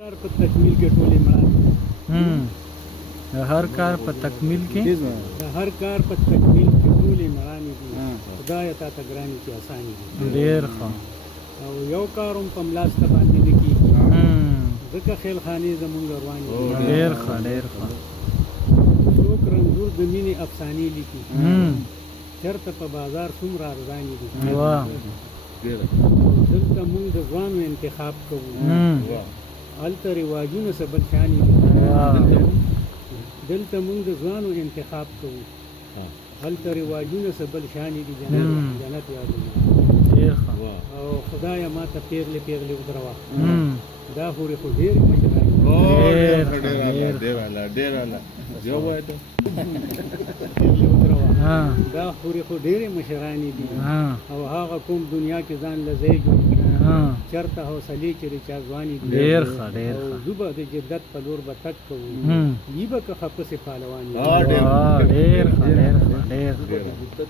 کار په تکمیل کې ټولې مړانې د هر کار په تکمیل کې د هر کار په تکمیل کې ټولې مړانې دي خدایه تا ته ګرانې چې اسانې دي ډېر ښه او یو کار هم په ملاسته باندې نه کېږي ځکه خیلخانې زمونږ روانې دي ډېر ښه ډېر ښه څوک رنځور د مینې افسانې لیکي چېرته په بازار څومره ارزانې دي واه دلته مونږ د ځوانو انتخاب کوو هلته رواجونه څه بل شانې دي دلته مونږ د ځوانو انتخاب کوو هلته رواجونه څه بل شانې دي جنت یادوي ډېر ښه او خدایه ما ته پیغلې پیغلې ودروه دا خورې خو ډېرې مشرانې دا خورې خو ډېرې مشرانې دي او هغه کوم دنیا کې ځان له ځای جوړ کړي چېرته حوصلې چې چا ځوانې دي ډېر ښه ډېر او ښه زه به د جدت په لور به تګ کوو یي به که خپسې پهلوانې ډېر ښه ډېر ښه ډېر ښه